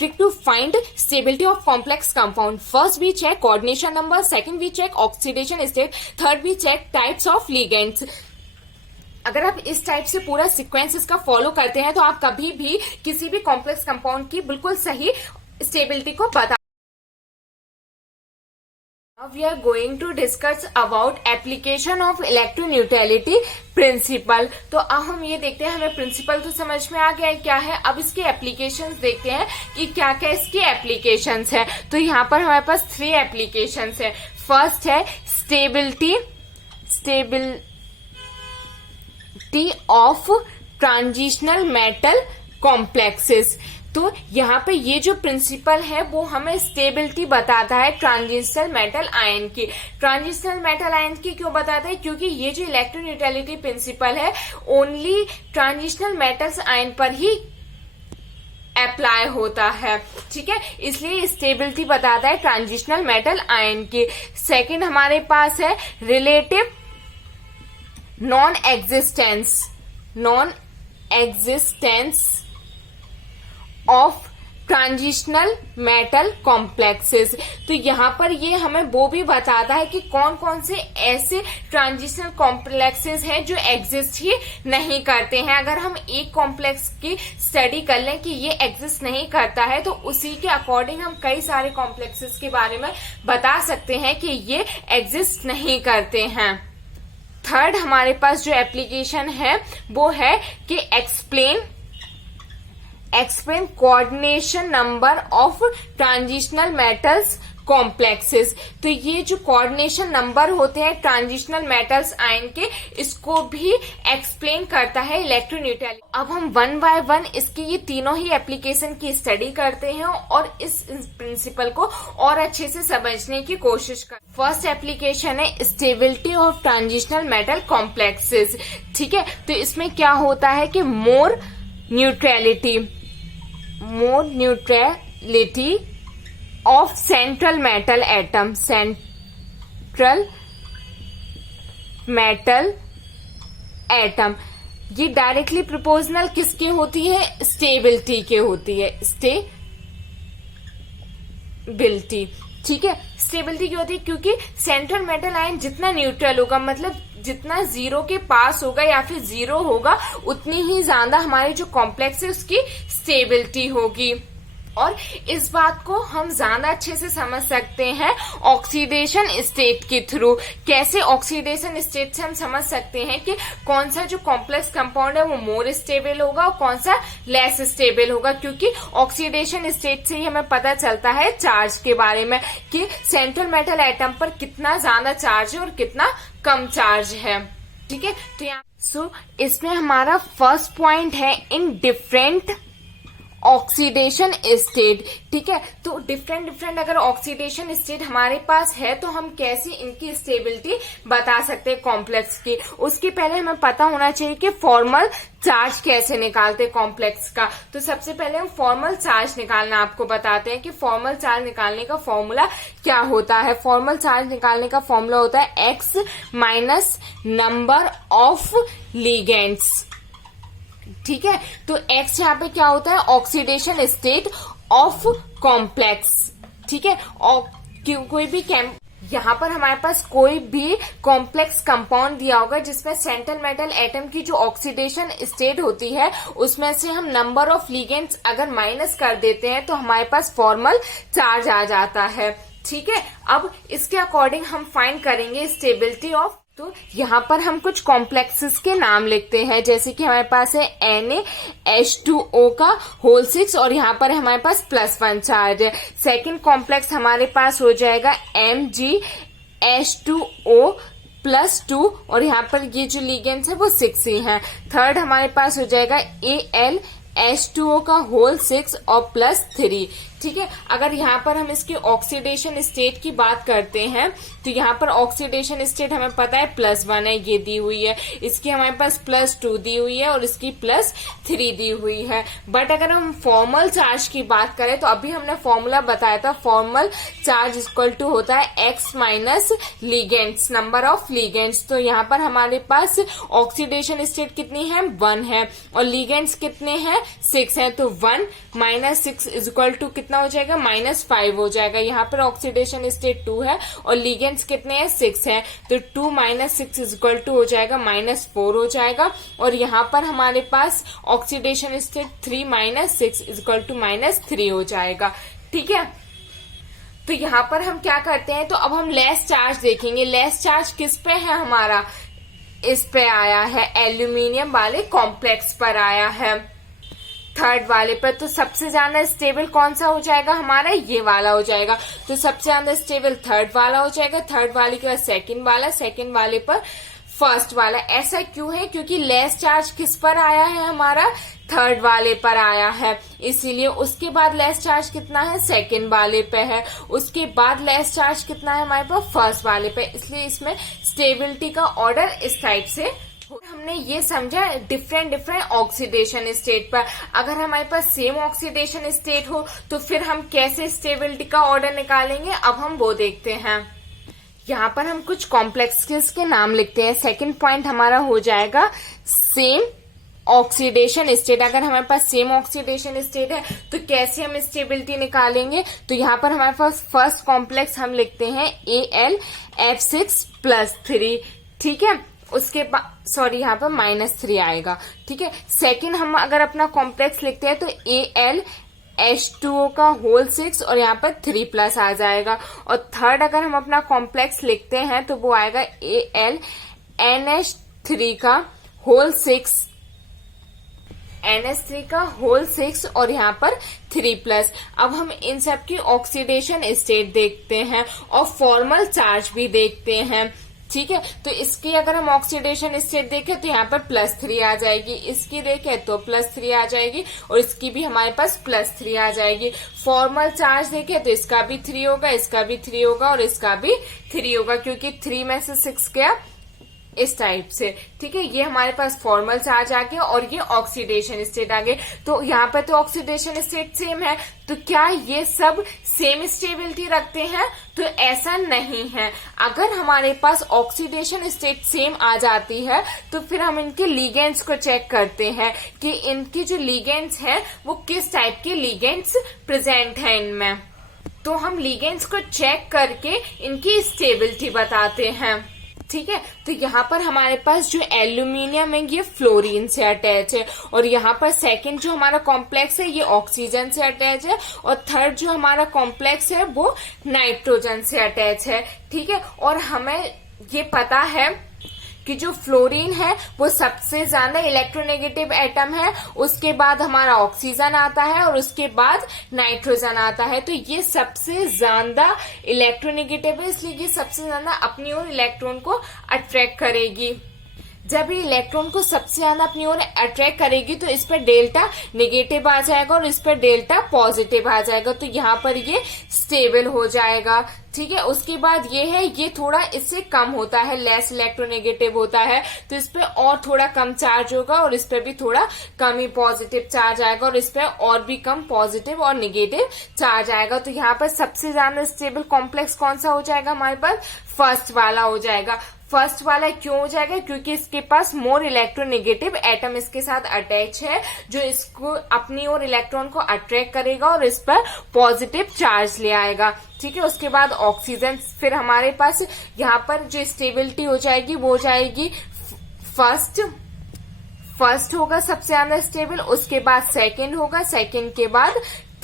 trick to find stability of complex compound. First we check coordination number, second we check oxidation state, third we check types of ligands. अगर आप इस type से पूरा sequence इसका follow करते हैं तो आप कभी भी किसी भी कॉम्प्लेक्स कंपाउंड की बिल्कुल सही स्टेबिलिटी को बता. Now we are going to discuss about application of electroneutrality principle. तो अब हम ये देखते हैं, हमें प्रिंसिपल तो समझ में आ गया है क्या है, अब इसके एप्लीकेशंस देखते हैं कि क्या क्या इसकी एप्लीकेशंस है. तो यहाँ पर हमारे पास 3 एप्लीकेशंस है. फर्स्ट है stability of transitional metal complexes. तो यहाँ पे ये जो प्रिंसिपल है वो हमें स्टेबिलिटी बताता है ट्रांजिशनल मेटल आयन की. ट्रांजिशनल मेटल आयन की क्यों बताता है? क्योंकि ये जो इलेक्ट्रोन्यूट्रलिटी प्रिंसिपल है ओनली ट्रांजिशनल मेटल्स आयन पर ही अप्लाई होता है. ठीक है, इसलिए स्टेबिलिटी बताता है ट्रांजिशनल मेटल आयन की. सेकंड हमारे पास है relative non existence of transitional metal complexes. तो यहाँ पर ये हमें वो भी बताता है कि कौन कौन से ऐसे ट्रांजिशनल कॉम्प्लेक्सेस हैं जो एग्जिस्ट ही नहीं करते हैं. अगर हम एक कॉम्प्लेक्स की स्टडी कर लें कि ये एग्जिस्ट नहीं करता है तो उसी के अकॉर्डिंग हम कई सारे कॉम्प्लेक्सेस के बारे में बता सकते हैं कि ये एग्जिस्ट नहीं करते हैं. थर्ड हमारे पास जो एप्लीकेशन है वो है कि explain coordination number of transitional metals complexes. तो ये जो कोऑर्डिनेशन नंबर होते हैं ट्रांजिशनल मेटल्स आयन के, इसको भी एक्सप्लेन करता है इलेक्ट्रोन्यूट्रलिटी. अब हम वन बाय वन इसकी ये तीनों ही एप्लीकेशन की स्टडी करते हैं और इस प्रिंसिपल को और अच्छे से समझने की कोशिश करते हैं. फर्स्ट एप्लीकेशन है stability of transitional metal complexes. ठीक है, तो इसमें क्या होता है कि more neutrality of central metal atom ये डायरेक्टली प्रोपोर्शनल किसके होती है? स्टेबिलिटी के होती है. स्टेबिलिटी, ठीक है, स्टेबिलिटी क्यों होती है? क्योंकि सेंट्रल मेटल आयन जितना न्यूट्रल होगा, मतलब जितना जीरो के पास होगा या फिर जीरो होगा, उतनी ही ज्यादा हमारी जो कॉम्प्लेक्स है उसकी स्टेबिलिटी होगी. और इस बात को हम ज्यादा अच्छे से समझ सकते हैं ऑक्सीडेशन स्टेट के थ्रू. कैसे ऑक्सीडेशन स्टेट से हम समझ सकते हैं कि कौन सा जो कॉम्प्लेक्स कंपाउंड है वो मोर स्टेबल होगा और कौन सा लेस स्टेबल होगा. क्योंकि ऑक्सीडेशन स्टेट से ही हमें पता चलता है चार्ज के बारे में कि सेंट्रल मेटल एटम पर कितना ज्यादा चार्ज है और कितना कम चार्ज है. ठीक है, तो यहाँ इसमें हमारा फर्स्ट पॉइंट है इन डिफरेंट ऑक्सीडेशन स्टेट. ठीक है, तो डिफरेंट अगर ऑक्सीडेशन स्टेट हमारे पास है तो हम कैसे इनकी स्टेबिलिटी बता सकते हैं कॉम्प्लेक्स की. उसके पहले हमें पता होना चाहिए कि फॉर्मल चार्ज कैसे निकालते हैं कॉम्प्लेक्स का. तो सबसे पहले हम फॉर्मल चार्ज निकालना आपको बताते हैं कि फॉर्मल चार्ज निकालने का फॉर्मूला क्या होता है. फॉर्मल चार्ज निकालने का फॉर्मूला होता है x minus number of ligands. ठीक है, तो X यहाँ पे क्या होता है? Oxidation state of complex. ठीक है, और कोई भी यहाँ पर हमारे पास कोई भी कॉम्प्लेक्स कंपाउंड दिया होगा जिसमें सेंट्रल मेटल एटम की जो ऑक्सीडेशन स्टेट होती है उसमें से हम नंबर ऑफ लिगेंड्स अगर माइनस कर देते हैं तो हमारे पास फॉर्मल चार्ज आ जाता है. ठीक है, अब इसके अकॉर्डिंग हम फाइंड करेंगे स्टेबिलिटी ऑफ. तो यहाँ पर हम कुछ कॉम्प्लेक्सेस के नाम लिखते हैं, जैसे कि हमारे पास है NaH2O का होल 6 और यहाँ पर हमारे पास +1 चार्ज है. सेकंड कॉम्प्लेक्स हमारे पास हो जाएगा MgH2O +2 और यहाँ पर ये जो लिगेंड्स है वो 6 ही है. थर्ड हमारे पास हो जाएगा AlH2O का होल 6 और +3. ठीक है, अगर यहाँ पर हम इसकी ऑक्सीडेशन स्टेट की बात करते हैं तो यहाँ पर ऑक्सीडेशन स्टेट हमें पता है +1 है, ये दी हुई है. इसकी हमारे पास +2 दी हुई है और इसकी +3 दी हुई है. बट अगर हम फॉर्मल चार्ज की बात करें तो अभी हमने फॉर्मूला बताया था, फॉर्मल चार्ज इक्वल टू होता है x minus ligands, number of ligands. तो यहाँ पर हमारे पास ऑक्सीडेशन स्टेट कितनी है? 1 है और लिगेंड्स कितने हैं? 6 है, तो 1 माइनस 6 इज इक्वल टू कितना हो जाएगा, -5 हो जाएगा। यहाँ पर ऑक्सीडेशन स्टेट 2 है और लिगेंड्स कितने हैं, 6 है, तो 2 माइनस 6 इज इक्वल टू हो जाएगा -4 हो जाएगा। और यहाँ पर हमारे पास oxidation state 3 minus 6 is equal to -3 हो जाएगा। ठीक है, तो यहाँ पर हम क्या करते हैं, तो अब हम लेस चार्ज देखेंगे। लेस चार्ज किस पे है हमारा, इस पे आया है, एल्यूमिनियम वाले कॉम्प्लेक्स पर आया है, थर्ड वाले पर। तो सबसे ज्यादा स्टेबल कौन सा हो जाएगा हमारा, ये वाला हो जाएगा। तो सबसे ज्यादा स्टेबल थर्ड वाला हो जाएगा, थर्ड वाले के बाद सेकंड वाला, सेकंड वाले पर फर्स्ट वाला। ऐसा क्यों है, क्योंकि लेस चार्ज किस पर आया है हमारा, थर्ड वाले पर आया है, इसीलिए। उसके बाद लेस चार्ज कितना है, सेकंड वाले पे है। उसके बाद लेस चार्ज कितना है हमारे पास, फर्स्ट वाले पे, इसलिए इसमें स्टेबिलिटी का ऑर्डर इस टाइप से। हमने ये समझा डिफरेंट ऑक्सीडेशन स्टेट पर। अगर हमारे पास सेम ऑक्सीडेशन स्टेट हो तो फिर हम कैसे स्टेबिलिटी का ऑर्डर निकालेंगे, अब हम वो देखते हैं। यहाँ पर हम कुछ कॉम्प्लेक्सेस के नाम लिखते हैं। सेकंड पॉइंट हमारा हो जाएगा सेम ऑक्सीडेशन स्टेट। अगर हमारे पास सेम ऑक्सीडेशन स्टेट है तो कैसे हम स्टेबिलिटी निकालेंगे, तो यहाँ पर हमारे पास फर्स्ट कॉम्प्लेक्स हम लिखते हैं AlF6+3। ठीक है, उसके बाद सॉरी यहाँ पर -3 आएगा। ठीक है, सेकंड हम अगर अपना कॉम्प्लेक्स लिखते हैं तो AlH2O का होल 6 और यहाँ पर 3+ आ जाएगा। और थर्ड अगर हम अपना कॉम्प्लेक्स लिखते हैं तो वो आएगा AlNH3 का होल 6, NH3 का होल 6 और यहाँ पर 3+। अब हम इन सब की ऑक्सीडेशन स्टेट देखते हैं और फॉर्मल चार्ज भी देखते हैं। ठीक है, तो इसकी अगर हम ऑक्सीडेशन स्टेट देखें तो यहाँ पर +3 आ जाएगी, इसकी देखें तो +3 आ जाएगी और इसकी भी हमारे पास +3 आ जाएगी। फॉर्मल चार्ज देखें तो इसका भी 3 होगा, इसका भी 3 होगा और इसका भी 3 होगा, क्योंकि 3 में से 6 गया इस टाइप से। ठीक है, ये हमारे पास फॉर्मल चार्ज आ गया और ये ऑक्सीडेशन स्टेट आ गए। तो यहाँ पर तो ऑक्सीडेशन स्टेट सेम है, तो क्या ये सब सेम स्टेबिलिटी रखते हैं, तो ऐसा नहीं है। अगर हमारे पास ऑक्सीडेशन स्टेट सेम आ जाती है तो फिर हम इनके लिगेंड्स को चेक करते हैं कि इनकी जो लिगेंड्स हैं वो किस टाइप के लिगेंड्स प्रेजेंट है इनमें। तो हम लिगेंड्स को चेक करके इनकी स्टेबिलिटी बताते हैं। ठीक है, तो यहाँ पर हमारे पास जो एल्यूमिनियम है ये फ्लोरीन से अटैच है और यहाँ पर सेकंड जो हमारा कॉम्प्लेक्स है ये ऑक्सीजन से अटैच है और थर्ड जो हमारा कॉम्प्लेक्स है वो नाइट्रोजन से अटैच है। ठीक है, और हमें ये पता है कि जो फ्लोरीन है वो सबसे ज्यादा इलेक्ट्रोनेगेटिव एटम है, उसके बाद हमारा ऑक्सीजन आता है और उसके बाद नाइट्रोजन आता है। तो ये सबसे ज्यादा इलेक्ट्रोनेगेटिव है, इसलिए ये सबसे ज्यादा अपनी ओर इलेक्ट्रॉन को अट्रैक्ट करेगी। जब ये इलेक्ट्रॉन को सबसे ज्यादा अपनी ओर अट्रैक्ट करेगी तो इस पर डेल्टा नेगेटिव आ जाएगा और इस पर डेल्टा पॉजिटिव आ जाएगा, तो यहाँ पर ये स्टेबल हो जाएगा। ठीक है, उसके बाद ये है, ये थोड़ा इससे कम होता है, लेस इलेक्ट्रोनेगेटिव होता है, तो इस पे और थोड़ा कम चार्ज होगा और इस पे भी थोड़ा कम ही पॉजिटिव चार्ज आएगा और इस पे और भी कम पॉजिटिव और नेगेटिव चार्ज आएगा। तो यहाँ पर सबसे ज्यादा स्टेबल कॉम्प्लेक्स कौन सा हो जाएगा हमारे पास, फर्स्ट वाला हो जाएगा। फर्स्ट वाला क्यों हो जाएगा, क्योंकि इसके पास मोर इलेक्ट्रोनेगेटिव एटम इसके साथ अटैच है जो इसको अपनी ओर इलेक्ट्रॉन को अट्रैक्ट करेगा और इस पर पॉजिटिव चार्ज ले आएगा। ठीक है, उसके बाद ऑक्सीजन, फिर हमारे पास यहाँ पर जो स्टेबिलिटी हो जाएगी वो हो जाएगी फर्स्ट होगा सबसे ज्यादा स्टेबल, उसके बाद सेकंड होगा, सेकंड के बाद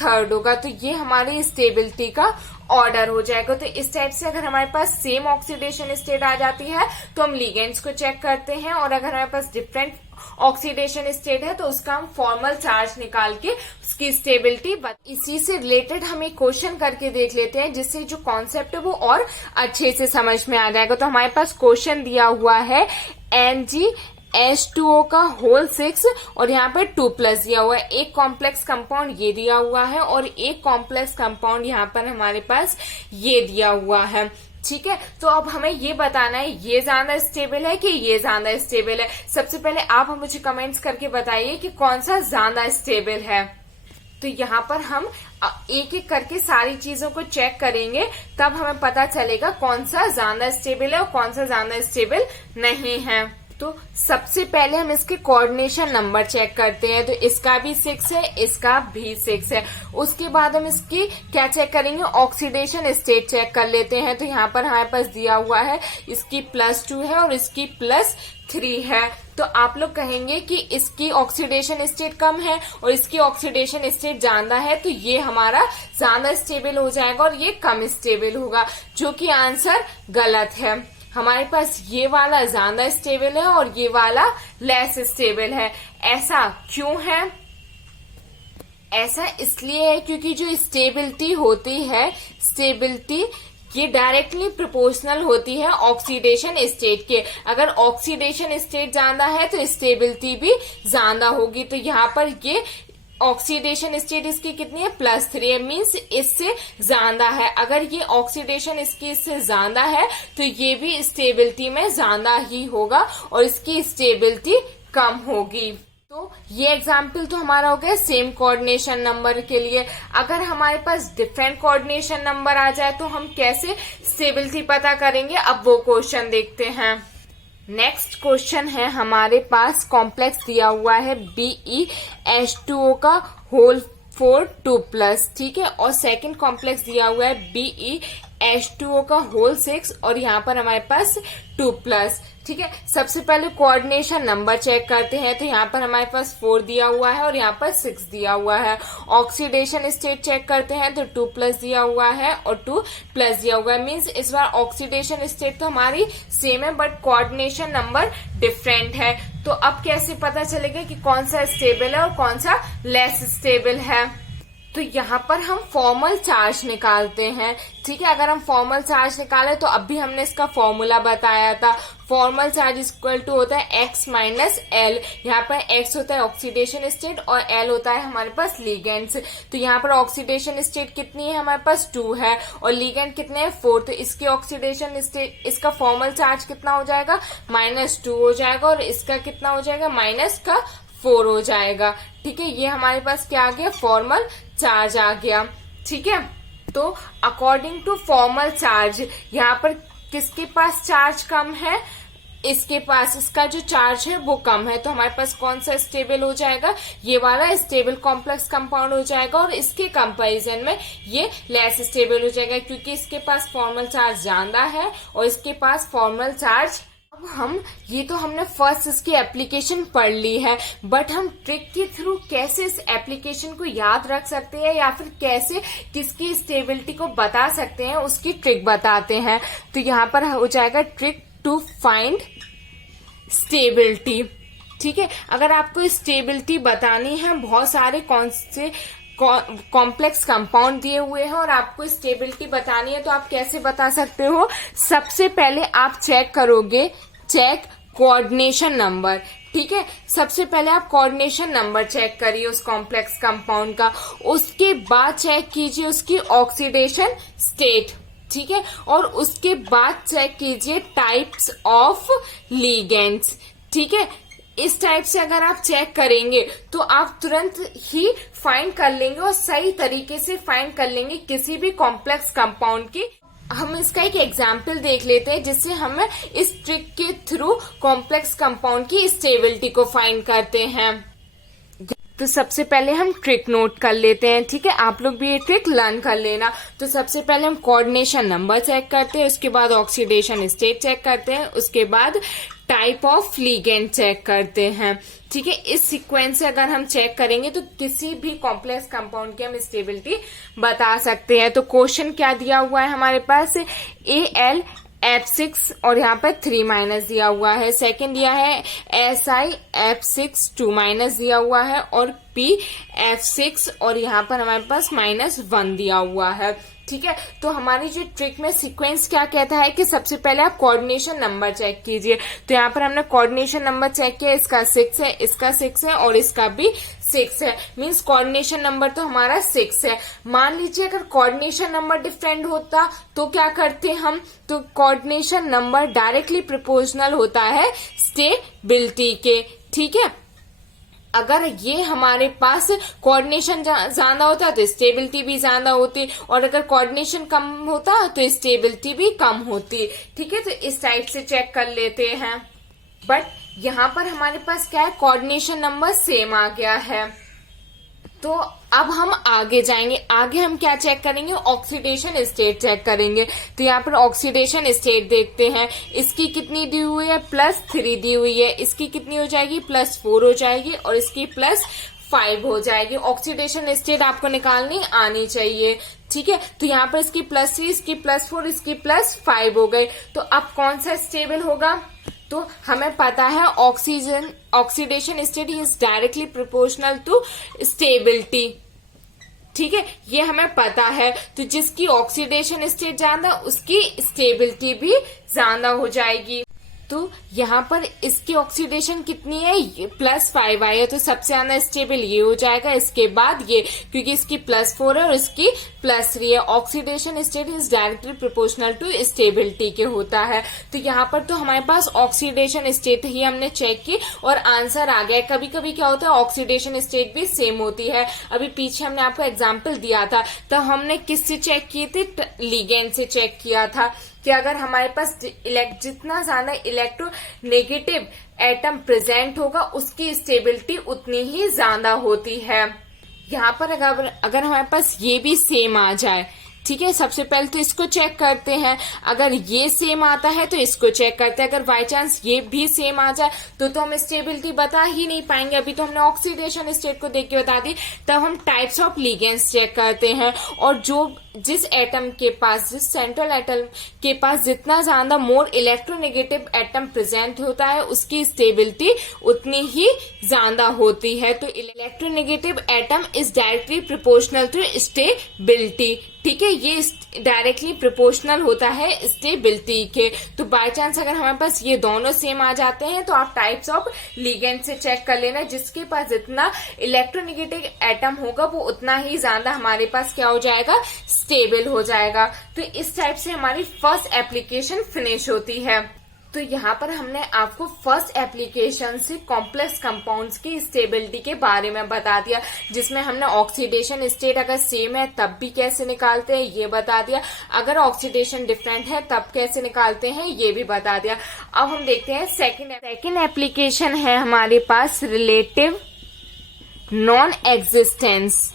थर्ड होगा। तो ये हमारी स्टेबिलिटी का ऑर्डर हो जाएगा। तो इस टाइप से अगर हमारे पास सेम ऑक्सीडेशन स्टेट आ जाती है तो हम लिगेंड्स को चेक करते हैं और अगर हमारे पास डिफरेंट ऑक्सीडेशन स्टेट है तो उसका हम फॉर्मल चार्ज निकाल के उसकी स्टेबिलिटी। इसी से रिलेटेड हम एक क्वेश्चन करके देख लेते हैं जिससे जो कॉन्सेप्ट है वो और अच्छे से समझ में आ जाएगा। तो हमारे पास क्वेश्चन दिया हुआ है NgH2O का होल 6 और यहाँ पर 2+ दिया हुआ है। एक कॉम्प्लेक्स कंपाउंड ये दिया हुआ है और एक कॉम्प्लेक्स कंपाउंड यहाँ पर हमारे पास ये दिया हुआ है। ठीक है, तो अब हमें ये बताना है ये ज्यादा स्टेबल है कि ये ज्यादा स्टेबल है। सबसे पहले आप मुझे कमेंट्स करके बताइए कि कौन सा ज्यादा स्टेबल है। तो यहाँ पर हम एक एक करके सारी चीजों को चेक करेंगे, तब हमें पता चलेगा कौन सा ज्यादा स्टेबल है और कौन सा ज्यादा स्टेबल नहीं है। तो सबसे पहले हम इसके कोऑर्डिनेशन नंबर चेक करते हैं। तो इसका भी 6 है, इसका भी 6 है। उसके बाद हम इसकी क्या चेक करेंगे, ऑक्सीडेशन स्टेट चेक कर लेते हैं। तो यहाँ पर हमारे पास दिया हुआ है इसकी +2 है और इसकी +3 है। तो आप लोग कहेंगे कि इसकी ऑक्सीडेशन स्टेट कम है और इसकी ऑक्सीडेशन स्टेट ज्यादा है, तो ये हमारा ज्यादा स्टेबल हो जाएगा और ये कम स्टेबल होगा, जो कि आंसर गलत है। हमारे पास ये वाला ज्यादा स्टेबल है और ये वाला लेस स्टेबल है। ऐसा क्यों है? ऐसा इसलिए है क्योंकि जो स्टेबिलिटी होती है, स्टेबिलिटी ये डायरेक्टली प्रोपोर्शनल होती है ऑक्सीडेशन स्टेट के। अगर ऑक्सीडेशन स्टेट ज्यादा है तो स्टेबिलिटी भी ज्यादा होगी। तो यहाँ पर ये ऑक्सीडेशन स्टेट इसकी कितनी है, +3 है, मीन्स इससे ज्यादा है। अगर ये ऑक्सीडेशन इसकी इससे ज्यादा है तो ये भी स्टेबिलिटी में ज्यादा ही होगा और इसकी स्टेबिलिटी कम होगी। तो ये एग्जाम्पल तो हमारा हो गया सेम कोऑर्डिनेशन नंबर के लिए। अगर हमारे पास डिफरेंट कोऑर्डिनेशन नंबर आ जाए तो हम कैसे स्टेबिलिटी पता करेंगे, अब वो क्वेश्चन देखते हैं। नेक्स्ट क्वेश्चन है हमारे पास, कॉम्प्लेक्स दिया हुआ है BeH2O का होल 4 2+, ठीक है, और सेकंड कॉम्प्लेक्स दिया हुआ है BeH2O का होल 6 और यहाँ पर हमारे पास 2+, ठीक है। सबसे पहले कोऑर्डिनेशन नंबर चेक करते हैं। तो यहाँ पर हमारे पास 4 दिया हुआ है और यहाँ पर 6 दिया हुआ है। ऑक्सीडेशन स्टेट चेक करते हैं तो 2+ दिया हुआ है और 2+ दिया हुआ है, मीन्स इस बार ऑक्सीडेशन स्टेट तो हमारी सेम है बट कोऑर्डिनेशन नंबर डिफरेंट है। तो अब कैसे पता चलेगा कि कौन सा स्टेबल है और कौन सा लेस स्टेबल है? तो यहाँ पर हम फॉर्मल चार्ज निकालते हैं, ठीक है। अगर हम फॉर्मल चार्ज निकाले तो अभी हमने इसका फॉर्मूला बताया था। फॉर्मल चार्ज इक्वल टू होता है x - L। यहाँ पर x होता है ऑक्सीडेशन स्टेट और L होता है हमारे पास लिगेंड्स। तो यहाँ पर ऑक्सीडेशन स्टेट कितनी है, हमारे पास 2 है और लिगेंड कितने हैं, 4। तो इसकी ऑक्सीडेशन स्टेट, इसका फॉर्मल चार्ज कितना हो जाएगा, -2 हो जाएगा और इसका कितना हो जाएगा, -4 हो जाएगा, ठीक है। ये हमारे पास क्या आ गया, फॉर्मल चार्ज आ गया, ठीक है। तो अकॉर्डिंग टू फॉर्मल चार्ज यहाँ पर किसके पास चार्ज कम है, इसके पास, इसका जो चार्ज है वो कम है। तो हमारे पास कौन सा स्टेबल हो जाएगा, ये वाला स्टेबल कॉम्प्लेक्स कंपाउंड हो जाएगा और इसके कंपैरिजन में ये लेस स्टेबल हो जाएगा क्योंकि इसके पास फॉर्मल चार्ज ज्यादा है और इसके पास फॉर्मल चार्ज। अब हम ये तो हमने फर्स्ट इसकी एप्लीकेशन पढ़ ली है, बट हम ट्रिक के थ्रू कैसे इस एप्लीकेशन को याद रख सकते हैं या फिर कैसे किसकी स्टेबिलिटी को बता सकते हैं, उसकी ट्रिक बताते हैं। तो यहाँ पर हो जाएगा ट्रिक टू फाइंड स्टेबिलिटी, ठीक है। अगर आपको स्टेबिलिटी बतानी है, बहुत सारे कौन से कॉम्प्लेक्स कंपाउंड दिए हुए हैं और आपको स्टेबिलिटी बतानी है, तो आप कैसे बता सकते हो? सबसे पहले आप चेक करोगे, चेक कोऑर्डिनेशन नंबर, ठीक है। सबसे पहले आप कोऑर्डिनेशन नंबर चेक करिए उस कॉम्प्लेक्स कंपाउंड का, उसके बाद चेक कीजिए उसकी ऑक्सीडेशन स्टेट, ठीक है, और उसके बाद चेक कीजिए टाइप्स ऑफ लिगेंड्स, ठीक है। इस टाइप से अगर आप चेक करेंगे तो आप तुरंत ही फाइंड कर लेंगे और सही तरीके से फाइंड कर लेंगे किसी भी कॉम्प्लेक्स कंपाउंड की। हम इसका एक एग्जाम्पल देख लेते हैं जिससे हम इस ट्रिक के थ्रू कॉम्प्लेक्स कंपाउंड की स्टेबिलिटी को फाइंड करते हैं। तो सबसे पहले हम ट्रिक नोट कर लेते हैं, ठीक है। आप लोग भी ये ट्रिक लर्न कर लेना। तो सबसे पहले हम कोऑर्डिनेशन नंबर चेक करते हैं, उसके बाद ऑक्सीडेशन स्टेट चेक करते हैं, उसके बाद टाइप ऑफ लिगेंड चेक करते हैं, ठीक है। इस सीक्वेंस से अगर हम चेक करेंगे तो किसी भी कॉम्प्लेक्स कंपाउंड की हम स्टेबिलिटी बता सकते हैं। तो क्वेश्चन क्या दिया हुआ है हमारे पास, AlF6 और यहाँ पर 3- दिया हुआ है। सेकंड दिया है SiF6 2- दिया हुआ है और PF6 और यहाँ पर हमारे पास -1 दिया हुआ है, ठीक है। तो हमारी जो ट्रिक में सीक्वेंस क्या कहता है कि सबसे पहले आप कोऑर्डिनेशन नंबर चेक कीजिए। तो यहाँ पर हमने कोऑर्डिनेशन नंबर चेक किया, इसका 6 है, इसका 6 है और इसका भी 6 है, मीन्स कोऑर्डिनेशन नंबर तो हमारा 6 है। मान लीजिए अगर कोऑर्डिनेशन नंबर डिफरेंट होता तो क्या करते हम, तो कोऑर्डिनेशन नंबर डायरेक्टली प्रोपोर्शनल होता है स्टेबिलिटी के, ठीक है। अगर ये हमारे पास कोऑर्डिनेशन ज्यादा होता तो स्टेबिलिटी भी ज्यादा होती और अगर कोऑर्डिनेशन कम होता तो स्टेबिलिटी भी कम होती, ठीक है। तो इस टाइप से चेक कर लेते हैं। बट यहाँ पर हमारे पास क्या है, कोऑर्डिनेशन नंबर सेम आ गया है। तो अब हम आगे जाएंगे, आगे हम क्या चेक करेंगे, ऑक्सीडेशन स्टेट चेक करेंगे। तो यहाँ पर ऑक्सीडेशन स्टेट देखते हैं, इसकी कितनी दी हुई है, +3 दी हुई है, इसकी कितनी हो जाएगी, +4 हो जाएगी, और इसकी +5 हो जाएगी। ऑक्सीडेशन स्टेट आपको निकालनी आनी चाहिए, ठीक है। तो यहाँ पर इसकी +3, इसकी +4, इसकी +5 हो गई। तो अब कौन सा स्टेबल होगा, तो हमें पता है oxidation state is directly proportional to stability, ठीक है, ये हमें पता है। तो जिसकी ऑक्सीडेशन स्टेट ज्यादा उसकी स्टेबिलिटी भी ज्यादा हो जाएगी। तो यहाँ पर इसकी ऑक्सीडेशन कितनी है, +5 आई है, तो सबसे ज्यादा स्टेबल ये हो जाएगा, इसके बाद ये, क्योंकि इसकी +4 है और इसकी +3 है। Oxidation state is directly proportional to stability के होता है। तो यहाँ पर तो हमारे पास ऑक्सीडेशन स्टेट ही हमने चेक की और आंसर आ गया। कभी कभी क्या होता है, ऑक्सीडेशन स्टेट भी सेम होती है। अभी पीछे हमने आपको एग्जाम्पल दिया था, तो हमने किससे चेक किए थे, लिगेंड से चेक किया था कि अगर हमारे पास जितना ज्यादा इलेक्ट्रोनेगेटिव एटम प्रेजेंट होगा उसकी स्टेबिलिटी उतनी ही ज्यादा होती है। यहाँ पर अगर हमारे पास ये भी सेम आ जाए, ठीक है, सबसे पहले तो इसको चेक करते हैं। अगर ये सेम आता है तो इसको चेक करते हैं। अगर बाय चांस ये भी सेम आ जाए तो हम स्टेबिलिटी बता ही नहीं पाएंगे। अभी तो हमने ऑक्सीडेशन स्टेट को देख के बता दी। तब हम टाइप्स ऑफ लिगेंड्स चेक करते हैं, और जिस एटम के पास, जिस सेंट्रल एटम के पास जितना ज्यादा मोर इलेक्ट्रोनेगेटिव एटम प्रेजेंट होता है उसकी स्टेबिलिटी उतनी ही ज्यादा होती है। तो electronegative atom is directly proportional to stability, ठीक है, ये डायरेक्टली प्रोपोर्शनल होता है स्टेबिलिटी के। तो बाय चांस अगर हमारे पास ये दोनों सेम आ जाते हैं तो आप टाइप्स ऑफ लिगेंड से चेक कर लेना, जिसके पास जितना इलेक्ट्रोनेगेटिव एटम होगा वो उतना ही ज्यादा हमारे पास क्या हो जाएगा, स्टेबल हो जाएगा। तो इस टाइप से हमारी फर्स्ट एप्लीकेशन फिनिश होती है। तो यहाँ पर हमने आपको फर्स्ट एप्लीकेशन से कॉम्प्लेक्स कंपाउंड्स की स्टेबिलिटी के बारे में बता दिया, जिसमें हमने ऑक्सीडेशन स्टेट अगर सेम है तब भी कैसे निकालते हैं ये बता दिया, अगर ऑक्सीडेशन डिफरेंट है तब कैसे निकालते हैं ये भी बता दिया। अब हम देखते हैं सेकेंड एप्लीकेशन है हमारे पास relative non existence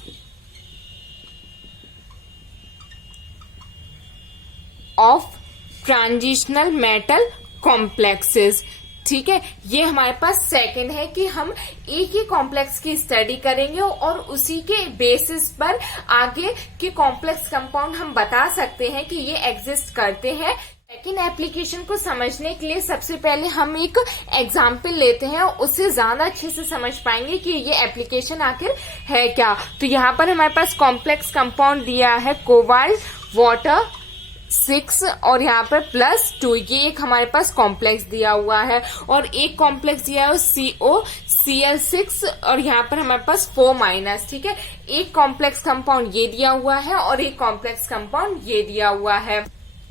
of transitional metal complexes, ठीक है। ये हमारे पास सेकंड है कि हम एक ही कॉम्प्लेक्स की स्टडी करेंगे और उसी के बेसिस पर आगे के कॉम्प्लेक्स कंपाउंड हम बता सकते हैं कि ये एग्जिस्ट करते हैं। सेकेंड एप्लीकेशन को समझने के लिए सबसे पहले हम एक एग्जाम्पल लेते हैं, उससे ज्यादा अच्छे से समझ पाएंगे कि ये एप्लीकेशन आखिर है क्या। तो यहाँ पर हमारे पास कॉम्प्लेक्स कंपाउंड दिया है कोबाल्ट वाटर 6 और यहाँ पर +2, ये एक हमारे पास कॉम्प्लेक्स दिया हुआ है, और एक कॉम्प्लेक्स दिया है COCl6 और यहाँ पर हमारे पास 4-, ठीक है। एक कॉम्प्लेक्स कंपाउंड ये दिया हुआ है और एक कॉम्प्लेक्स कंपाउंड ये दिया हुआ है।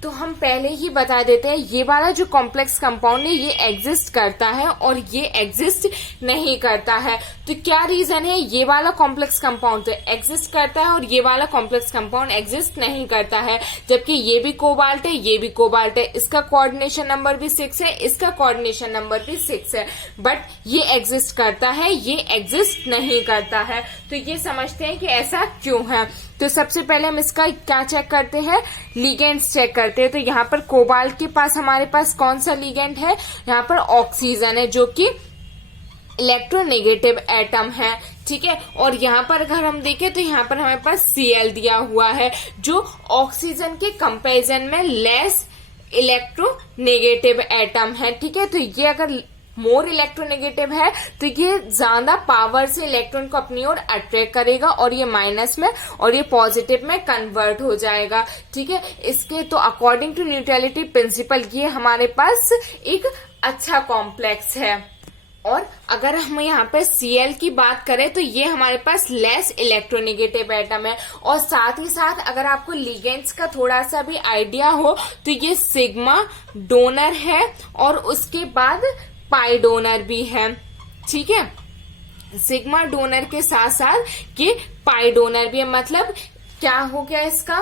तो हम पहले ही बता देते हैं, ये वाला जो कॉम्प्लेक्स कंपाउंड है ये एग्जिस्ट करता है और ये एग्जिस्ट नहीं करता है। तो क्या रीजन है, ये वाला कॉम्प्लेक्स कंपाउंड तो एग्जिस्ट करता है और ये वाला कॉम्प्लेक्स कंपाउंड एग्जिस्ट नहीं करता है, जबकि ये भी कोबाल्ट है, ये भी कोबाल्ट है, इसका कोऑर्डिनेशन नंबर भी 6 है, इसका कोऑर्डिनेशन नंबर भी 6 है, बट ये एग्जिस्ट करता है, ये एग्जिस्ट नहीं करता है। तो ये समझते हैं कि ऐसा क्यों है। तो सबसे पहले हम इसका क्या चेक करते हैं, लिगेंड्स चेक करते हैं। तो यहाँ पर कोबाल्ट के पास हमारे पास कौन सा लिगेंड है, यहाँ पर ऑक्सीजन है जो कि इलेक्ट्रोनेगेटिव एटम है, ठीक है। और यहाँ पर अगर हम देखें तो यहाँ पर हमारे पास Cl दिया हुआ है जो ऑक्सीजन के कंपैरिजन में लेस इलेक्ट्रोनेगेटिव एटम है, ठीक है। तो ये अगर मोर इलेक्ट्रोनेगेटिव है तो ये ज्यादा पावर से इलेक्ट्रॉन को अपनी ओर अट्रैक्ट करेगा और ये माइनस में और ये पॉजिटिव में कन्वर्ट हो जाएगा, ठीक है। इसके तो अकॉर्डिंग टू न्यूट्रलिटी प्रिंसिपल ये हमारे पास एक अच्छा कॉम्प्लेक्स है। और अगर हम यहाँ पे Cl की बात करें तो ये हमारे पास लेस इलेक्ट्रोनेगेटिव एटम है, और साथ ही साथ अगर आपको लिगेंड्स का थोड़ा सा भी आइडिया हो तो ये सिग्मा डोनर है और उसके बाद पाई डोनर भी है, ठीक है। सिग्मा डोनर के साथ साथ ये पाई डोनर भी है। मतलब क्या हो गया इसका,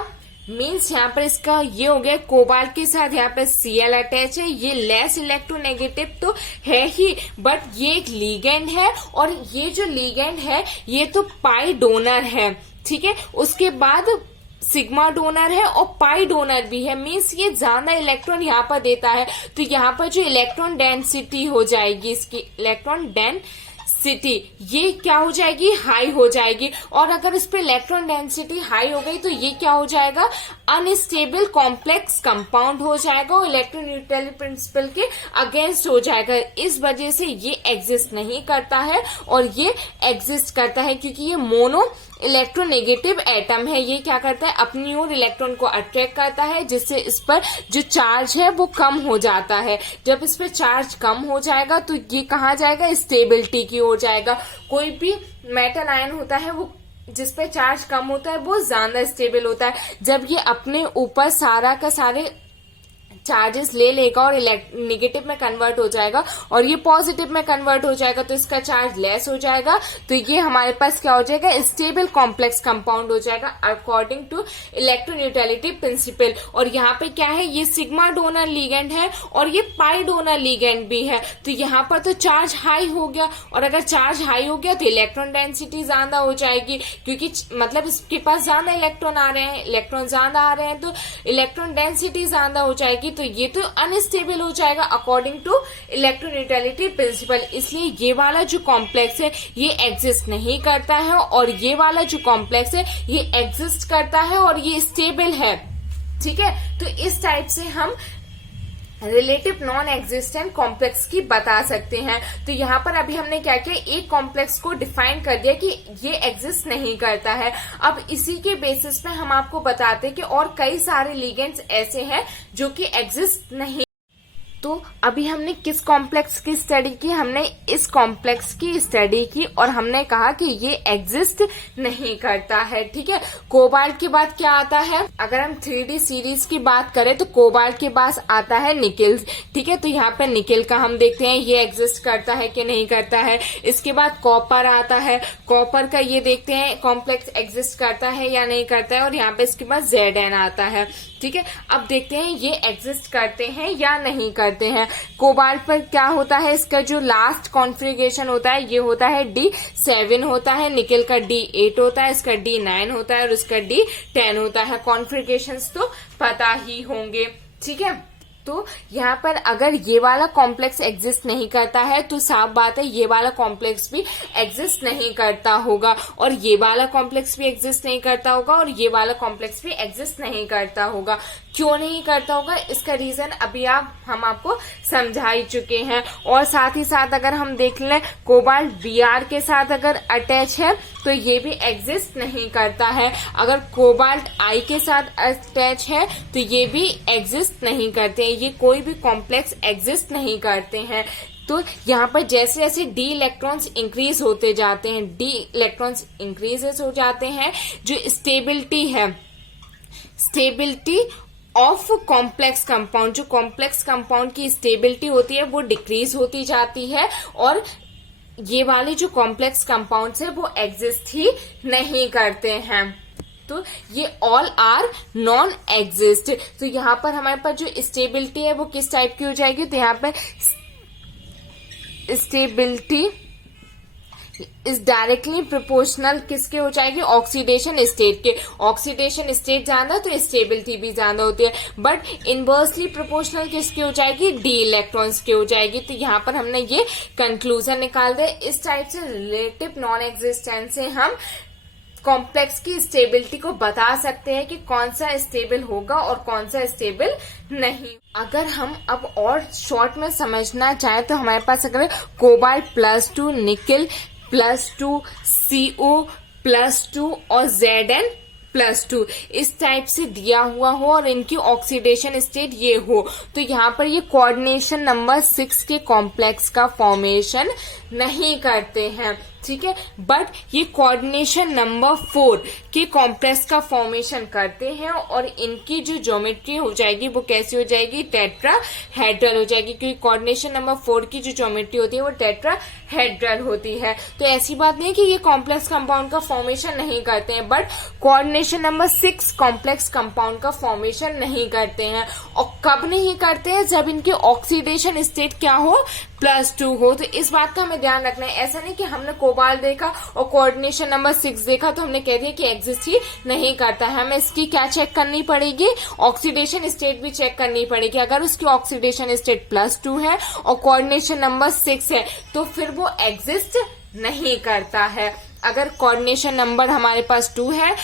मीन्स यहाँ पर इसका ये हो गया कोबाल्ट के साथ यहाँ पर Cl अटैच है, ये लेस इलेक्ट्रोनेगेटिव तो है ही, बट ये एक लीगेंड है और ये जो लीगेंड है ये तो पाई डोनर है, ठीक है। उसके बाद सिग्मा डोनर है और पाई डोनर भी है, मीन्स ये ज्यादा इलेक्ट्रॉन यहाँ पर देता है, तो यहाँ पर जो इलेक्ट्रॉन डेंसिटी हो जाएगी, इसकी इलेक्ट्रॉन डेंसिटी ये क्या हो जाएगी, हाई हो जाएगी। और अगर इस पे इलेक्ट्रॉन डेंसिटी हाई हो गई तो ये क्या हो जाएगा, अनस्टेबल कॉम्प्लेक्स कंपाउंड हो जाएगा और इलेक्ट्रोन्यूट्रलिटी प्रिंसिपल के अगेंस्ट हो जाएगा। इस वजह से ये एग्जिस्ट नहीं करता है और ये एग्जिस्ट करता है क्योंकि ये मोनो इलेक्ट्रोनेगेटिव एटम है। ये क्या करता है, अपनी ओर इलेक्ट्रॉन को अट्रैक्ट करता है, जिससे इस पर जो चार्ज है वो कम हो जाता है। जब इस पर चार्ज कम हो जाएगा तो ये कहाँ जाएगा, स्टेबिलिटी की ओर जाएगा। कोई भी मेटल आयन होता है वो जिस पे चार्ज कम होता है वो ज्यादा स्टेबल होता है। जब ये अपने ऊपर सारा का सारे चार्जेस ले लेगा और नेगेटिव में कन्वर्ट हो जाएगा और ये पॉजिटिव में कन्वर्ट हो जाएगा तो इसका चार्ज लेस हो जाएगा, तो ये हमारे पास क्या हो जाएगा, स्टेबल कॉम्प्लेक्स कंपाउंड हो जाएगा अकॉर्डिंग टू इलेक्ट्रोन्यूट्रलिटी प्रिंसिपल। और यहाँ पे क्या है, ये सिग्मा डोनर लीगेंड है और ये पाई डोनर लीगेंड भी है, तो यहाँ पर तो चार्ज हाई हो गया और अगर चार्ज हाई हो गया तो इलेक्ट्रॉन डेंसिटी ज्यादा हो जाएगी, क्योंकि मतलब इसके पास ज्यादा इलेक्ट्रॉन आ रहे हैं, इलेक्ट्रॉन ज्यादा आ रहे हैं तो इलेक्ट्रॉन डेंसिटी ज्यादा हो जाएगी, तो ये तो अनस्टेबल हो जाएगा अकॉर्डिंग टू इलेक्ट्रोन्यूट्रलिटी प्रिंसिपल। इसलिए ये वाला जो कॉम्प्लेक्स है ये एग्जिस्ट नहीं करता है और ये वाला जो कॉम्प्लेक्स है ये एग्जिस्ट करता है और ये स्टेबल है, ठीक है। तो इस टाइप से हम रिलेटिव नॉन एग्जिस्टेंट कॉम्प्लेक्स की बता सकते हैं। तो यहाँ पर अभी हमने क्या किया, एक कॉम्प्लेक्स को डिफाइन कर दिया कि ये एग्जिस्ट नहीं करता है। अब इसी के बेसिस पे हम आपको बताते हैं कि और कई सारे लिगेंड्स ऐसे हैं जो कि एग्जिस्ट नहीं। तो अभी हमने किस कॉम्प्लेक्स की स्टडी की, हमने इस कॉम्प्लेक्स की स्टडी की और हमने कहा कि ये एग्जिस्ट नहीं करता है, ठीक है। कोबाल्ट के बाद क्या आता है, अगर हम 3D सीरीज की बात करें तो कोबाल्ट के पास आता है निकेल, ठीक है। तो यहाँ पे निकेल का हम देखते हैं ये एग्जिस्ट करता है कि नहीं करता है। इसके बाद कॉपर आता है, कॉपर का ये देखते हैं कॉम्प्लेक्स एग्जिस्ट करता है या नहीं करता है। और यहाँ पे इसके बाद Zn आता है, ठीक है। अब देखते हैं ये एग्जिस्ट करते हैं या नहीं करते हैं। कोबाल्ट पर क्या होता है, इसका जो लास्ट कॉन्फ़िगरेशन होता है ये होता है D7 होता है, निकेल का D8 होता है, इसका D9 होता है और इसका D10 होता है। कॉन्फ़िगरेशंस तो पता ही होंगे, ठीक है। तो यहाँ पर अगर ये वाला कॉम्प्लेक्स एग्जिस्ट नहीं करता है तो साफ बात है ये वाला कॉम्प्लेक्स भी एग्जिस्ट नहीं करता होगा और ये वाला कॉम्प्लेक्स भी एग्जिस्ट नहीं करता होगा और ये वाला कॉम्प्लेक्स भी एग्जिस्ट नहीं करता होगा। क्यों नहीं करता होगा, इसका रीजन अभी हम आपको समझा ही चुके हैं। और साथ ही साथ अगर हम देख लें कोबाल्ट Br के साथ अगर अटैच है तो ये भी एग्जिस्ट नहीं करता है। अगर कोबाल्ट I के साथ अटैच है तो ये भी एग्जिस्ट नहीं करते हैं। ये कोई भी कॉम्प्लेक्स एग्जिस्ट नहीं करते हैं। तो यहाँ पर जैसे जैसे डी इलेक्ट्रॉन्स इंक्रीज होते जाते हैं, डी इलेक्ट्रॉन्स इंक्रीजेस हो जाते हैं, जो स्टेबिलिटी है, स्टेबिलिटी ऑफ कॉम्प्लेक्स कंपाउंड, जो कॉम्प्लेक्स कंपाउंड की स्टेबिलिटी होती है वो डिक्रीज होती जाती है और ये वाले जो कॉम्प्लेक्स कंपाउंड्स है वो एग्जिस्ट ही नहीं करते हैं। तो ये ऑल आर नॉन एग्जिस्ट। तो यहाँ पर हमारे पास जो स्टेबिलिटी है वो किस टाइप की हो जाएगी, तो यहाँ पर स्टेबिलिटी इज डायरेक्टली प्रोपोर्शनल किसके हो जाएगी, ऑक्सीडेशन स्टेट के। ऑक्सीडेशन स्टेट ज्यादा तो स्टेबिलिटी भी ज्यादा होती है, बट इनवर्सली प्रोपोर्शनल किसके हो जाएगी, डी इलेक्ट्रॉन्स के हो जाएगी। तो यहाँ पर हमने ये कंक्लूजन निकाल दिया। इस टाइप से रिलेटिव नॉन एग्जिस्टेंस से हम कॉम्प्लेक्स की स्टेबिलिटी को बता सकते हैं कि कौन सा स्टेबल होगा और कौन सा स्टेबल नहीं। अगर हम अब और शॉर्ट में समझना चाहें तो हमारे पास अगर कोबाल्ट +2, निकेल +2, CO +2 और Zn+2 इस टाइप से दिया हुआ हो और इनकी ऑक्सीडेशन स्टेट ये हो, तो यहाँ पर ये कोऑर्डिनेशन नंबर 6 के कॉम्प्लेक्स का फॉर्मेशन नहीं करते हैं। ठीक है, बट ये कोऑर्डिनेशन नंबर 4 के कॉम्प्लेक्स का फॉर्मेशन करते हैं और इनकी जो ज्योमेट्री हो जाएगी वो कैसी हो जाएगी, टेट्राहेड्रल हो जाएगी, क्योंकि कोऑर्डिनेशन नंबर 4 की जो ज्योमेट्री होती है वो टेट्राहेड्रल होती है। तो ऐसी बात नहीं कि ये कॉम्प्लेक्स कंपाउंड का फॉर्मेशन नहीं करते हैं, but coordination number 6 complex compound का फॉर्मेशन नहीं करते हैं। और कब नहीं करते हैं, जब इनके ऑक्सीडेशन स्टेट क्या हो, +2 हो। तो इस बात का हमें ध्यान रखना है। ऐसा नहीं कि हमने कोबाल्ट देखा और कोऑर्डिनेशन नंबर 6 देखा तो हमने कह दिया कि एग्जिस्ट ही नहीं करता है। हमें इसकी क्या चेक करनी पड़ेगी, ऑक्सीडेशन स्टेट भी चेक करनी पड़ेगी। अगर उसकी ऑक्सीडेशन स्टेट +2 है और कोऑर्डिनेशन नंबर 6 है तो फिर वो एग्जिस्ट नहीं करता है। अगर कोऑर्डिनेशन नंबर हमारे पास 2 है,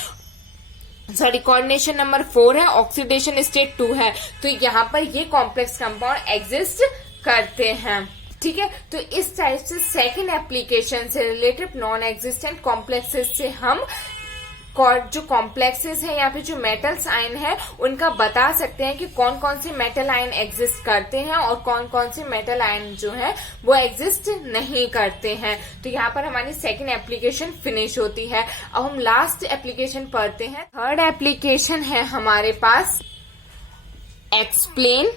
कोऑर्डिनेशन नंबर 4 है, ऑक्सीडेशन स्टेट 2 है, तो यहाँ पर ये कॉम्प्लेक्स कंपाउंड एग्जिस्ट करते हैं। ठीक है, तो इस टाइप से सेकंड एप्लीकेशन से रिलेटेड नॉन एग्जिस्टेंट कॉम्प्लेक्सेस से हम जो कॉम्प्लेक्सेस है या फिर जो मेटल्स आयन है उनका बता सकते हैं कि कौन कौन से मेटल आयन एग्जिस्ट करते हैं और कौन कौन से मेटल आयन जो है वो एग्जिस्ट नहीं करते हैं। तो यहाँ पर हमारी सेकंड एप्लीकेशन फिनिश होती है। अब हम लास्ट एप्लीकेशन पढ़ते हैं। थर्ड एप्लीकेशन है हमारे पास explain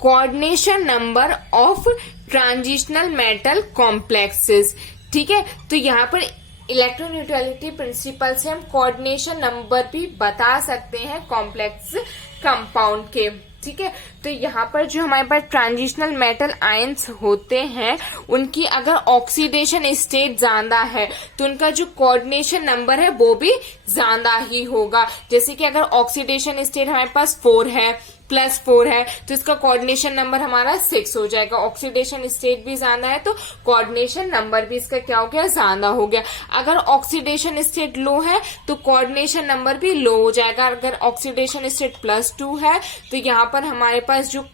coordination number of transitional metal complexes. ठीक है, तो यहाँ पर इलेक्ट्रोन्यूट्रलिटी प्रिंसिपल से हम कोऑर्डिनेशन नंबर भी बता सकते हैं कॉम्प्लेक्स कंपाउंड के। ठीक है, तो यहाँ पर जो हमारे पास ट्रांजिशनल मेटल आयंस होते हैं उनकी अगर ऑक्सीडेशन स्टेट ज्यादा है तो उनका जो कोऑर्डिनेशन नंबर है वो भी ज्यादा ही होगा। जैसे कि अगर ऑक्सीडेशन स्टेट हमारे पास 4 है, +4 है, तो इसका कोऑर्डिनेशन नंबर हमारा 6 हो जाएगा। ऑक्सीडेशन स्टेट भी ज्यादा है तो कोऑर्डिनेशन नंबर भी इसका क्या हो गया, ज्यादा हो गया। अगर ऑक्सीडेशन स्टेट लो है तो कोऑर्डिनेशन नंबर भी लो हो जाएगा। अगर ऑक्सीडेशन स्टेट +2 है तो यहाँ पर हमारे पास जो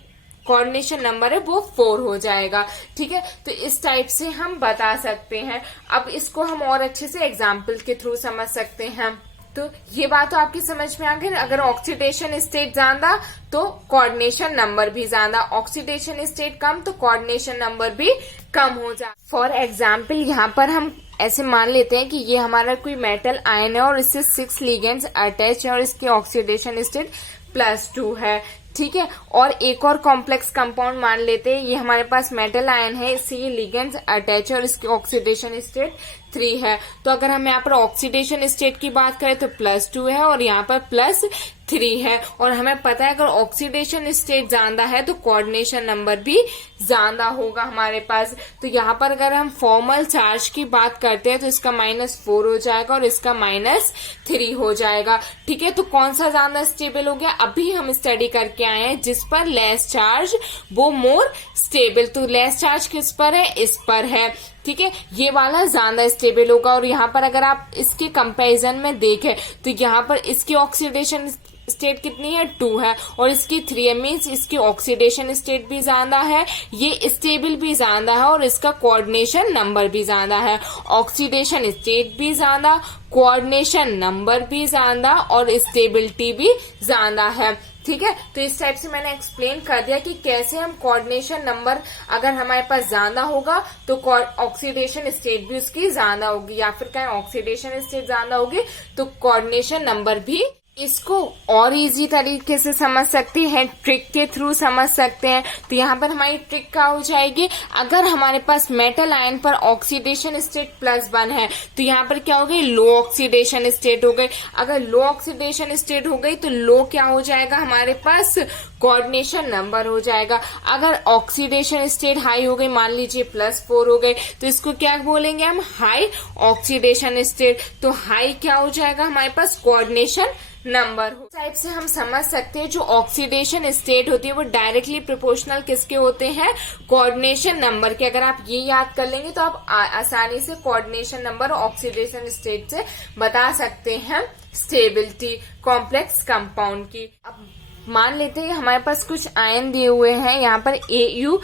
कोऑर्डिनेशन नंबर है वो 4 हो जाएगा। ठीक है, तो इस टाइप से हम बता सकते हैं। अब इसको हम और अच्छे से एग्जाम्पल के थ्रू समझ सकते हैं। तो ये बात तो आपकी समझ में आ गई। अगर ऑक्सीडेशन स्टेट ज्यादा तो कोऑर्डिनेशन नंबर भी ज्यादा, ऑक्सीडेशन स्टेट कम तो कोऑर्डिनेशन नंबर भी कम हो जाए। फॉर एग्जाम्पल यहाँ पर हम ऐसे मान लेते हैं कि ये हमारा कोई मेटल आयन है और इससे 6 लिगेंड्स अटैच है और इसकी ऑक्सीडेशन स्टेट +2 है। ठीक है, और एक और कॉम्प्लेक्स कंपाउंड मान लेते हैं, ये हमारे पास मेटल आयन है, इससे ये लिगेंड्स अटैच है और इसकी ऑक्सीडेशन स्टेट 3 है। तो अगर हम यहाँ पर ऑक्सीडेशन स्टेट की बात करें तो +2 है और यहाँ पर +3 है। और हमें पता है अगर ऑक्सीडेशन स्टेट ज्यादा है तो कोऑर्डिनेशन नंबर भी ज्यादा होगा हमारे पास। तो यहाँ पर अगर हम फॉर्मल चार्ज की बात करते हैं तो इसका -4 हो जाएगा और इसका -3 हो जाएगा। ठीक है, तो कौन सा ज्यादा स्टेबल हो गया, अभी हम स्टडी करके आए हैं जिस पर लेस चार्ज वो मोर स्टेबल। तो लेस चार्ज किस पर है, इस पर है। ठीक है, ये वाला ज्यादा स्टेबल होगा। और यहाँ पर अगर आप इसके कंपैरिजन में देखें तो यहाँ पर इसकी ऑक्सीडेशन स्टेट कितनी है, 2 है और इसकी 3 है, मीन्स इसकी ऑक्सीडेशन स्टेट भी ज्यादा है, ये स्टेबल भी ज्यादा है और इसका कोऑर्डिनेशन नंबर भी ज्यादा है। ऑक्सीडेशन स्टेट भी ज्यादा, कोऑर्डिनेशन नंबर भी ज्यादा और स्टेबिलिटी भी ज्यादा है। ठीक है, तो इस टाइप से मैंने एक्सप्लेन कर दिया कि कैसे हम कोऑर्डिनेशन नंबर अगर हमारे पास ज्यादा होगा तो ऑक्सीडेशन स्टेट भी उसकी ज्यादा होगी, या फिर क्या ऑक्सीडेशन स्टेट ज्यादा होगी तो कोऑर्डिनेशन नंबर भी। इसको और इजी तरीके से समझ सकते हैं, ट्रिक के थ्रू समझ सकते हैं। तो यहाँ पर हमारी ट्रिक क्या हो जाएगी, अगर हमारे पास मेटल आयन पर ऑक्सीडेशन स्टेट +1 है तो यहाँ पर क्या हो गई, लो ऑक्सीडेशन स्टेट हो गई। अगर लो ऑक्सीडेशन स्टेट हो गई तो लो क्या हो जाएगा, हमारे पास कोऑर्डिनेशन नंबर हो जाएगा। अगर ऑक्सीडेशन स्टेट हाई हो गई, मान लीजिए +4 हो गई, तो इसको क्या बोलेंगे हम, हाई ऑक्सीडेशन स्टेट। तो हाई क्या हो जाएगा हमारे पास, कोऑर्डिनेशन नंबर हो। टाइप से हम समझ सकते हैं जो ऑक्सीडेशन स्टेट होती है वो डायरेक्टली प्रोपोर्शनल किसके होते हैं, कोऑर्डिनेशन नंबर के। अगर आप ये याद कर लेंगे तो आप आसानी से कोऑर्डिनेशन नंबर ऑक्सीडेशन स्टेट से बता सकते हैं स्टेबिलिटी कॉम्प्लेक्स कंपाउंड की। अब मान लेते हैं हमारे पास कुछ आयन दिए हुए हैं, यहाँ पर Au+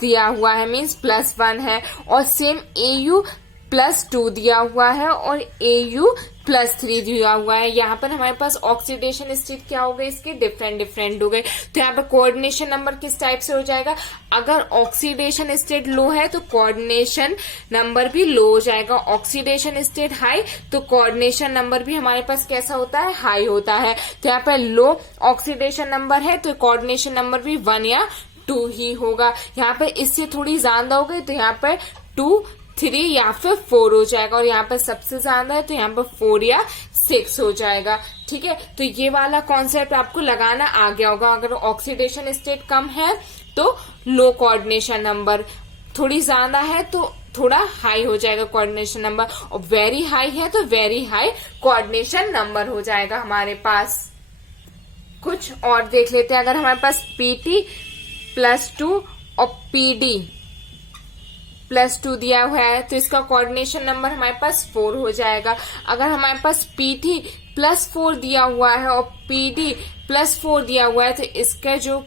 दिया हुआ है, मीन्स +1 है, और सेम Au+2 दिया हुआ है और Au +3 दिया हुआ है। यहाँ पर हमारे पास ऑक्सीडेशन स्टेट क्या हो गए, इसके डिफरेंट हो गए। तो यहाँ पर कोऑर्डिनेशन नंबर किस टाइप से हो जाएगा, अगर ऑक्सीडेशन स्टेट लो है तो कोऑर्डिनेशन नंबर भी लो हो जाएगा, ऑक्सीडेशन स्टेट हाई तो कोऑर्डिनेशन नंबर भी हमारे पास कैसा होता है, हाई होता है। तो यहाँ पर लो ऑक्सीडेशन नंबर है तो कोऑर्डिनेशन नंबर भी 1 या 2 ही होगा। यहाँ पर इससे थोड़ी ज्यादा हो गई तो यहाँ पर 2, 3 या फिर 4 हो जाएगा, और यहाँ पर सबसे ज्यादा है तो यहाँ पर 4 या 6 हो जाएगा। ठीक है, तो ये वाला कॉन्सेप्ट आपको लगाना आ गया होगा। अगर ऑक्सीडेशन स्टेट कम है तो लो कोऑर्डिनेशन नंबर, थोड़ी ज्यादा है तो थोड़ा हाई हो जाएगा कोऑर्डिनेशन नंबर, और वेरी हाई है तो वेरी हाई कोऑर्डिनेशन नंबर हो जाएगा हमारे पास। कुछ और देख लेते हैं। अगर हमारे पास PT +2 और PD +2 दिया हुआ है तो इसका कोऑर्डिनेशन नंबर हमारे पास 4 हो जाएगा। अगर हमारे पास PT +4 दिया हुआ है और PD +4 दिया हुआ है तो इसका जो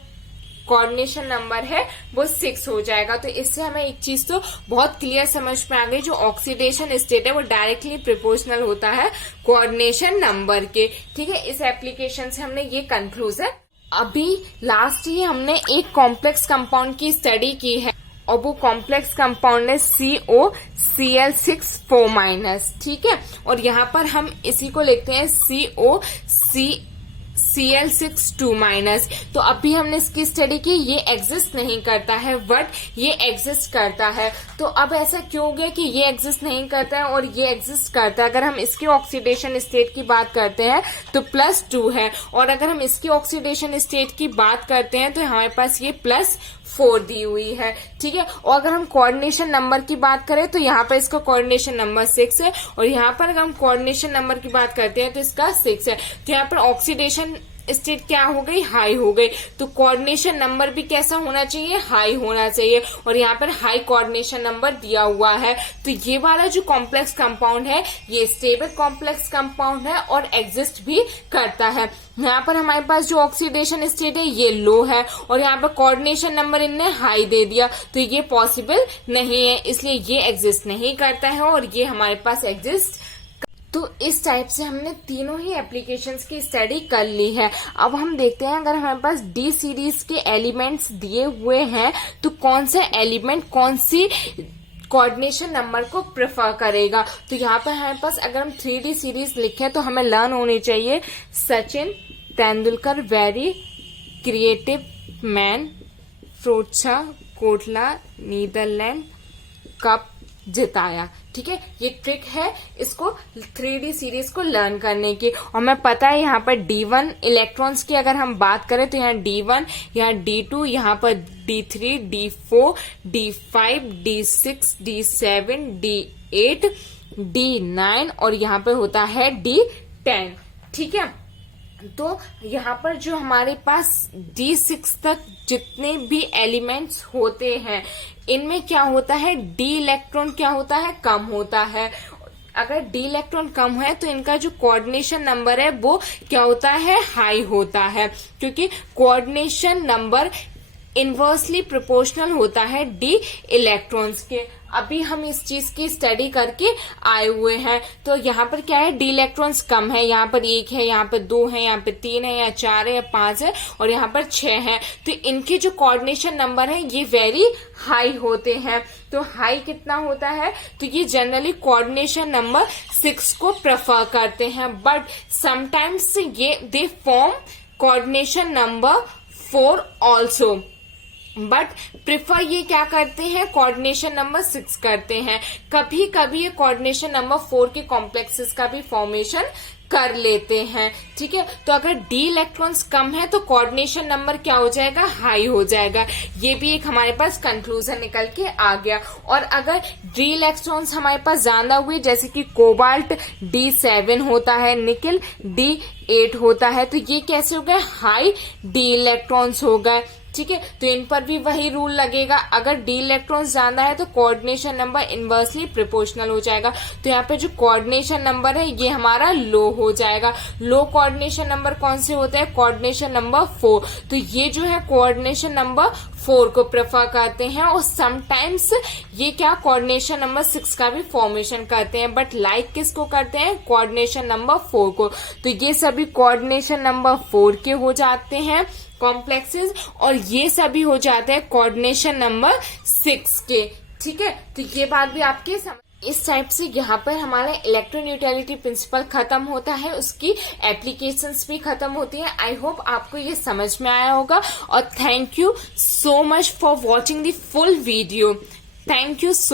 कोऑर्डिनेशन नंबर है वो 6 हो जाएगा। तो इससे हमें एक चीज तो बहुत क्लियर समझ में आ गई, जो ऑक्सीडेशन स्टेट है वो डायरेक्टली प्रोपोर्शनल होता है कोऑर्डिनेशन नंबर के। ठीक है, इस एप्लीकेशन से हमने ये कंक्लूजन, अभी लास्ट ही हमने एक कॉम्प्लेक्स कंपाउंड की स्टडी की है और वो कॉम्प्लेक्स कंपाउंड है COCl6 4-। ठीक है, और यहाँ पर हम इसी को लिखते हैं COCl6 2-। तो अभी हमने इसकी स्टडी की, ये एग्जिस्ट नहीं करता है बट ये एग्जिस्ट करता है। तो अब ऐसा क्यों हो गया कि ये एग्जिस्ट नहीं करता है और ये एग्जिस्ट करता है। अगर हम इसके ऑक्सीडेशन स्टेट की बात करते हैं तो +2 है, और अगर हम इसकी ऑक्सीडेशन स्टेट की बात करते हैं तो हमारे पास ये +4 दी हुई है। ठीक है, और अगर हम कोऑर्डिनेशन नंबर की बात करें तो यहाँ पर इसका कोऑर्डिनेशन नंबर 6 है, और यहाँ पर अगर हम कोऑर्डिनेशन नंबर की बात करते हैं तो इसका 6 है। तो यहाँ पर ऑक्सीडेशन स्टेट क्या हो गई, हाई हो गई, तो कोऑर्डिनेशन नंबर भी कैसा होना चाहिए, हाई होना चाहिए, और यहाँ पर हाई कोऑर्डिनेशन नंबर दिया हुआ है। तो ये वाला जो कॉम्प्लेक्स कंपाउंड है ये स्टेबल कॉम्प्लेक्स कंपाउंड है और एग्जिस्ट भी करता है। यहाँ पर हमारे पास जो ऑक्सीडेशन स्टेट है ये लो है, और यहाँ पर कोऑर्डिनेशन नंबर इनने हाई दे दिया, तो ये पॉसिबल नहीं है, इसलिए ये एग्जिस्ट नहीं करता है और ये हमारे पास एग्जिस्ट। तो इस टाइप से हमने तीनों ही एप्लीकेशंस की स्टडी कर ली है। अब हम देखते हैं, अगर हमारे पास D सीरीज के एलिमेंट्स दिए हुए हैं तो कौन सा एलिमेंट कौन सी कोऑर्डिनेशन नंबर को प्रेफर करेगा। तो यहाँ पर हमारे पास अगर हम 3D सीरीज लिखें तो हमें लर्न होनी चाहिए Sachin Tendulkar very creative man, फ्रोट्सा कोटला नीदरलैंड कप जिताया। ठीक है, ये ट्रिक है इसको 3D सीरीज को लर्न करने की। और मैं पता है यहाँ पर D1 इलेक्ट्रॉन्स की अगर हम बात करें तो यहाँ D1, यहाँ D2, यहाँ पर D3, D4, D5, D6, D7, D8, D9 और यहाँ पे होता है D10। ठीक है, तो यहाँ पर जो हमारे पास D6 तक जितने भी एलिमेंट्स होते हैं इनमें क्या होता है, D इलेक्ट्रॉन क्या होता है, कम होता है। अगर D इलेक्ट्रॉन कम है तो इनका जो कोऑर्डिनेशन नंबर है वो क्या होता है, हाई होता है, क्योंकि कोऑर्डिनेशन नंबर इनवर्सली प्रोपोर्शनल होता है D इलेक्ट्रॉन्स के। अभी हम इस चीज की स्टडी करके आए हुए हैं। तो यहाँ पर क्या है, D इलेक्ट्रॉन्स कम है, यहाँ पर 1 है, यहाँ पर 2 है, यहाँ पर 3 है, यहाँ 4 है, या 5 है और यहाँ पर 6 है। तो इनके जो कोऑर्डिनेशन नंबर है ये वेरी हाई होते हैं। तो हाई कितना होता है, तो ये जनरली कोऑर्डिनेशन नंबर 6 को प्रेफर करते हैं, बट समटाइम्स ये they form coordination number 4 also, but prefer ये क्या करते हैं, कोऑर्डिनेशन नंबर 6 करते हैं। कभी कभी ये कोऑर्डिनेशन नंबर 4 के कॉम्प्लेक्सेस का भी फॉर्मेशन कर लेते हैं। ठीक है, तो अगर D इलेक्ट्रॉन्स कम है तो कोऑर्डिनेशन नंबर क्या हो जाएगा, हाई हो जाएगा। ये भी एक हमारे पास कंक्लूजन निकल के आ गया। और अगर D इलेक्ट्रॉन्स हमारे पास ज्यादा हुए, जैसे कि कोबाल्ट D7 होता है, निकल D8 होता है, तो ये कैसे हो गए, हाई D इलेक्ट्रॉन्स हो गए। ठीक है, तो इन पर भी वही रूल लगेगा। अगर d इलेक्ट्रॉन्स ज्यादा है तो कोऑर्डिनेशन नंबर इनवर्सली प्रोपोर्शनल हो जाएगा। तो यहाँ पे जो कोऑर्डिनेशन नंबर है ये हमारा लो हो जाएगा। लो कोऑर्डिनेशन नंबर कौन से होते हैं? Coordination number 4। तो ये जो है कोऑर्डिनेशन नंबर 4 को प्रेफर करते हैं, और समटाइम्स ये क्या कोऑर्डिनेशन नंबर 6 का भी फॉर्मेशन करते हैं, बट लाइक किसको करते हैं? कोऑर्डिनेशन नंबर 4 को। तो ये सभी कोऑर्डिनेशन नंबर 4 के हो जाते हैं कॉम्प्लेक्सेस, और ये सभी हो जाते हैं कोऑर्डिनेशन नंबर 6 के। ठीक है, तो ये बात भी आपके समझ। इस टाइप से यहाँ पर हमारा इलेक्ट्रोन्यूट्रलिटी प्रिंसिपल खत्म होता है, उसकी एप्लीकेशंस भी खत्म होती है। आई होप आपको ये समझ में आया होगा, और thank you so much for watching the full video. Thank you so